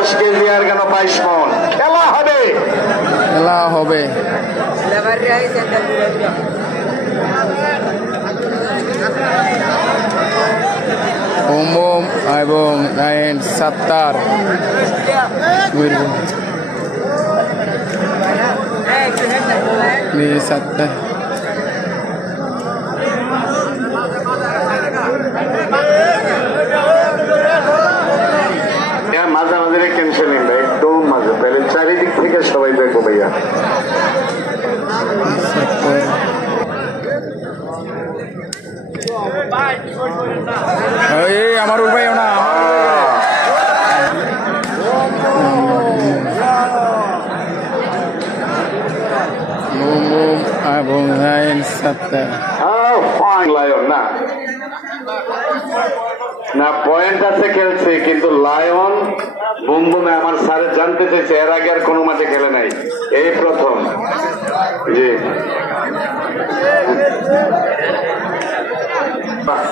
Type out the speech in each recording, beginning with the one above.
দশ কেজি আর কেন বাইশ মন। খেলা হবে। খেলা হবে। ওম এবং সাত্তার। সাত্তার। চারিদিক থেকে সবাই দেখব ভাইয়া। আমার উপায় না এবং নাইন সাত্তার ফাইন লায়ন না। না পয়েন্ট আছে খেলছে কিন্তু লায়ন বুমবুমে আমার স্যারে জানতে চাইছে এর আগে আর কোনো মাঠে খেলে নাই এই প্রথম জি বাহ,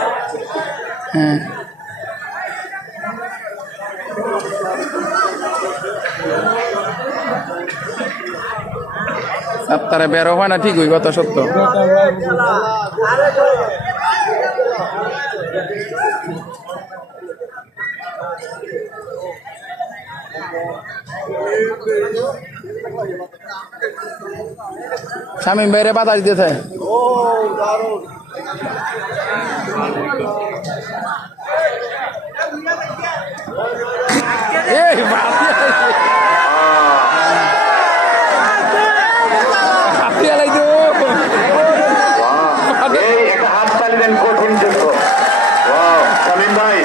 হ্যাঁ সাত্তারে বেরো হয় না ঠিক ওই কথা সত্য শামীম বাইরে বাতাস দিতে এই হাতি আলাই তো বাহ। এই একটা হাত তালি দেন কঠিন যুদ্ধ Wow, শামীম ভাই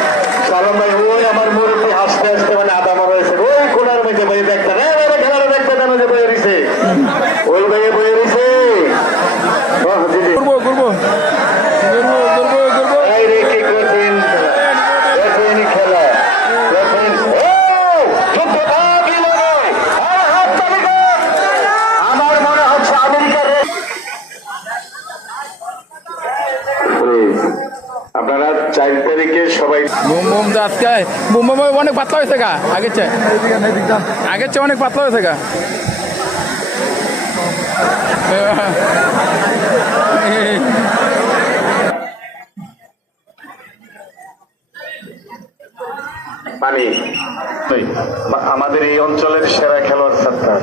সালম ভাই ওই আমার মুরব্বী হাসতে হাসতে মানে আদা মারা হয়েছে ওই কোনার মধ্যে বই দেখতেন খেলার দেখতে জানো যে বইয়ে রয়েছে ওই ভাইয়ে বইয়ে রয়েছে বাহ, জি, জি। করব করব করব করব করব এই রে কি কঠিন খেলা। কঠিন খেলা কঠিন ও, যুদ্ধ দাবি লড়াই। আরে হাত তালি দেন। আমার মনে হচ্ছে আমেরিকার রে- Please, আপনারা চার তারিখে সবাই বুম বুম তো আজকে বুম অনেক পাতলা হয়েছে গা আগের চেয়ে আগের চেয়ে অনেক পাতলা হয়েছে গা। পানি আমাদের এই অঞ্চলের সেরা খেলোয়াড় সত্তার,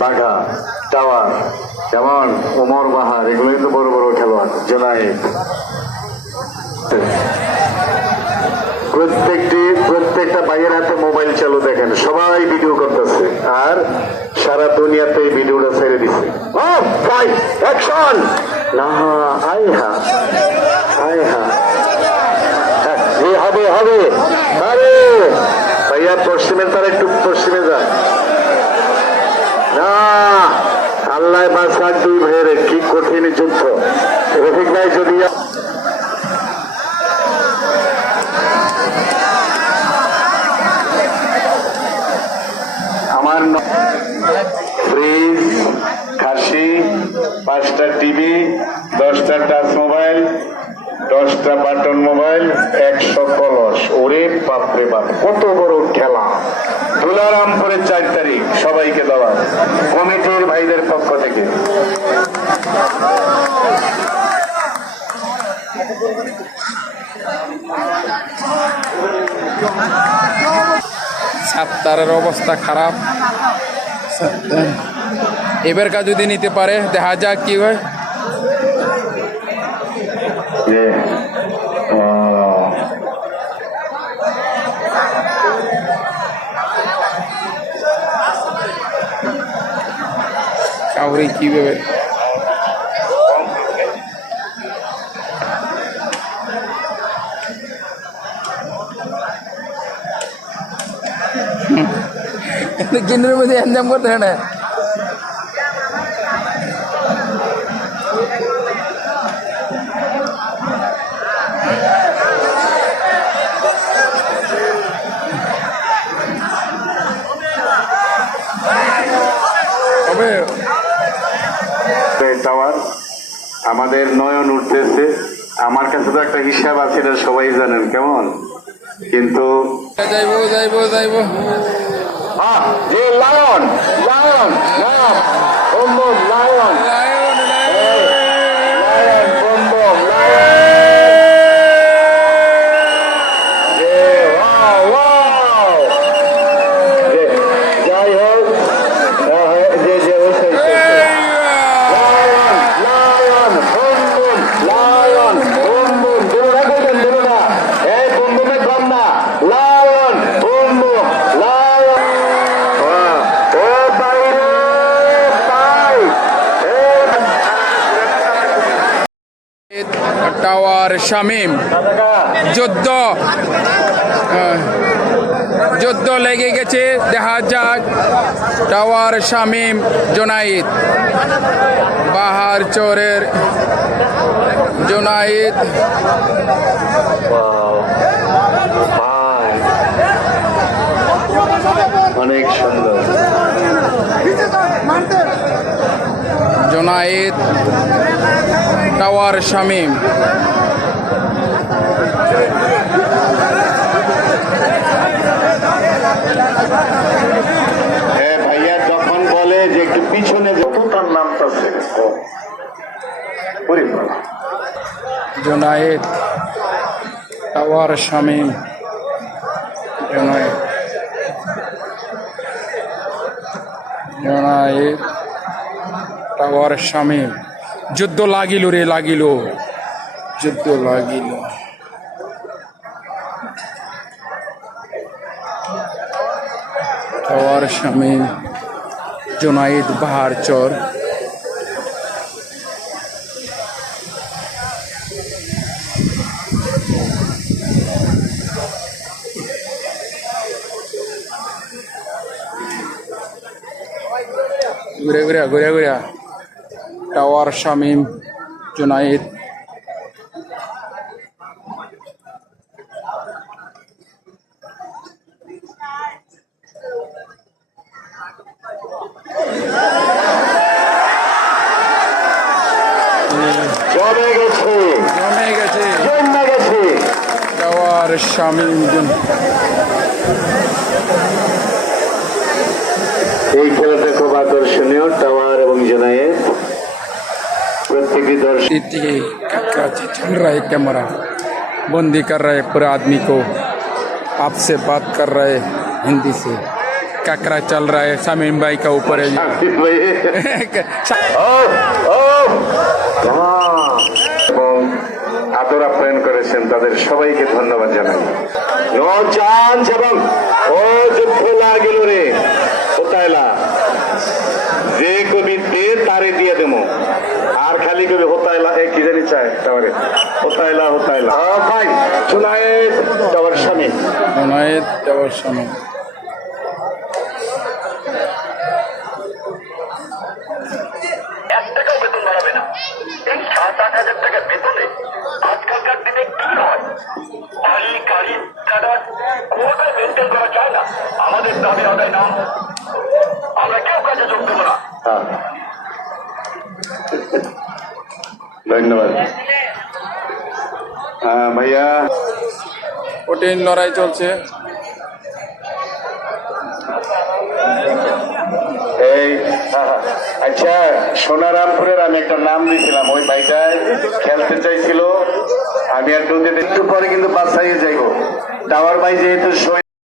বাঘা, টাওয়ার, যেমন ওমর বাহার, এগুলোই তো বড় বড় খেলোয়াড়, জোনায়েদ। প্রত্যেকটি প্রত্যেকটা ভাইয়ের হাতে মোবাইল চালু দেখেন সবাই ভিডিও করতেছে। আর সারা দুনিয়াতে এই ভিডিওটা ছেড়ে দিছে। অ্যাকশন না আই হা আই হা হ্যাঁ, হবে হবে। আরে ভাইয়া পশ্চিমের তার একটু পশ্চিমে যা না আল্লাহ বাসার দুই ভাইয়ের কি কঠিন যুদ্ধ। রফিক ভাই যদি ন- ফ্রিজ, খাসি, পাঁচটা টিভি, দশটা টাচ মোবাইল, দশটা বাটন মোবাইল, একশো কলস। ওরে বাপরে বাপ, কত বড় খেলা দুলারামপুরের চার তারিখ, সবাইকে দেওয়া। কমিটির ভাইদের পক্ষ থেকে। সাত্তারের অবস্থা খারাপ। সাত্তার এবারকার যদি নিতে পারে দেখা যাক কি হয়। কাউরে কীভাবে কেন্দ্রের মধ্যে এনজাম করতে হয় না টাওয়ার আমাদের নয়ন উঠতেছে। আমার কাছে তো একটা হিসাব আছে, এটা সবাই জানেন, কেমন? কিন্তু যাইব যাইব যাইব। হ্যাঁ lion lion lion. Lion lion অম্বুম lion যে ওয়াও ওয়াও যে যাই হোক আহ, যে যে হয়েছে lion lion boom boom lion boom boom দুলুনা কইবেন দুলুনা এই বুমবুমে কম না লায়ন বুমবুম লায়ন ও বাইরে বাই টাওয়ার শামিম। যুদ্ধ যুদ্ধ লেগে গেছে, দেখা যাক। টাওয়ার শামিম জোনাইদ বাহার চোরের জোনাইদ অনেক সুন্দর। জোনাইদ টাওয়ার শামীম। হ্যাঁ ভাইয়া যখন বলে যে একটু পিছনে যত তার নামতাছে ওরে টাওয়ার শামিম। জোনাইদ টাওয়ার শামিম যুদ্ধ লাগিল রে লাগিল। যুদ্ধ লাগিল। টাওয়ার শামিম জোনাইদ বাহার চর। ঘুরে ঘুরে ঘুরে ঘুরে। টাওয়ার শামিম জুনাইদ। টাওয়ার শামিম এই খেলাটা খুব আকর্ষণীয় টাওয়ার প্রত্যেকটি দর্শক इतनी कराची चल रहा है कैमरा बंदी कर रहे पूरे आदमी को आपसे बात कर रहे हिंदी से ककरा चल रहा है शामीम भाई का ऊपर है ও ও আহ, এবং আদর আপ্যায়ন করেছেন তাদের সবাইকে ধন্যবাদ জানাই নো চান্স এবং ও যুদ্ধ লাগিল রে হোতাইলা যে কবি দে তারে দিয়ে দেবো আর খালি কবে হোতাইলা এ কি জানি চায় তারপরে হোতাইলা হোতাইলা। হ্যাঁ ভাই জুনায়েদ দেওয়ার স্বামী। জুনায়েদ দেওয়ার স্বামী। এই সাত আট হাজার টাকা বেতনে আজকালকার দিনে কি হয়? বাড়ি গাড়ি ছাড়া কোনোটাই মেনটেন করা যায় না। আমাদের দাবি আদায় না আমরা কেউ কাজে যোগ দেবো না। হ্যাঁ। ধন্যবাদ। হ্যাঁ ভাইয়া। কঠিন লড়াই চলছে। এই হ্যাঁ, আচ্ছা সোনারামপুরের আমি একটা নাম দিয়েছিলাম ওই ভাইটা খেলতে চাইছিল। আমি আর একটু পরে কিন্তু বাসাইয়ে যাইব। টাওয়ার ভাই যেহেতু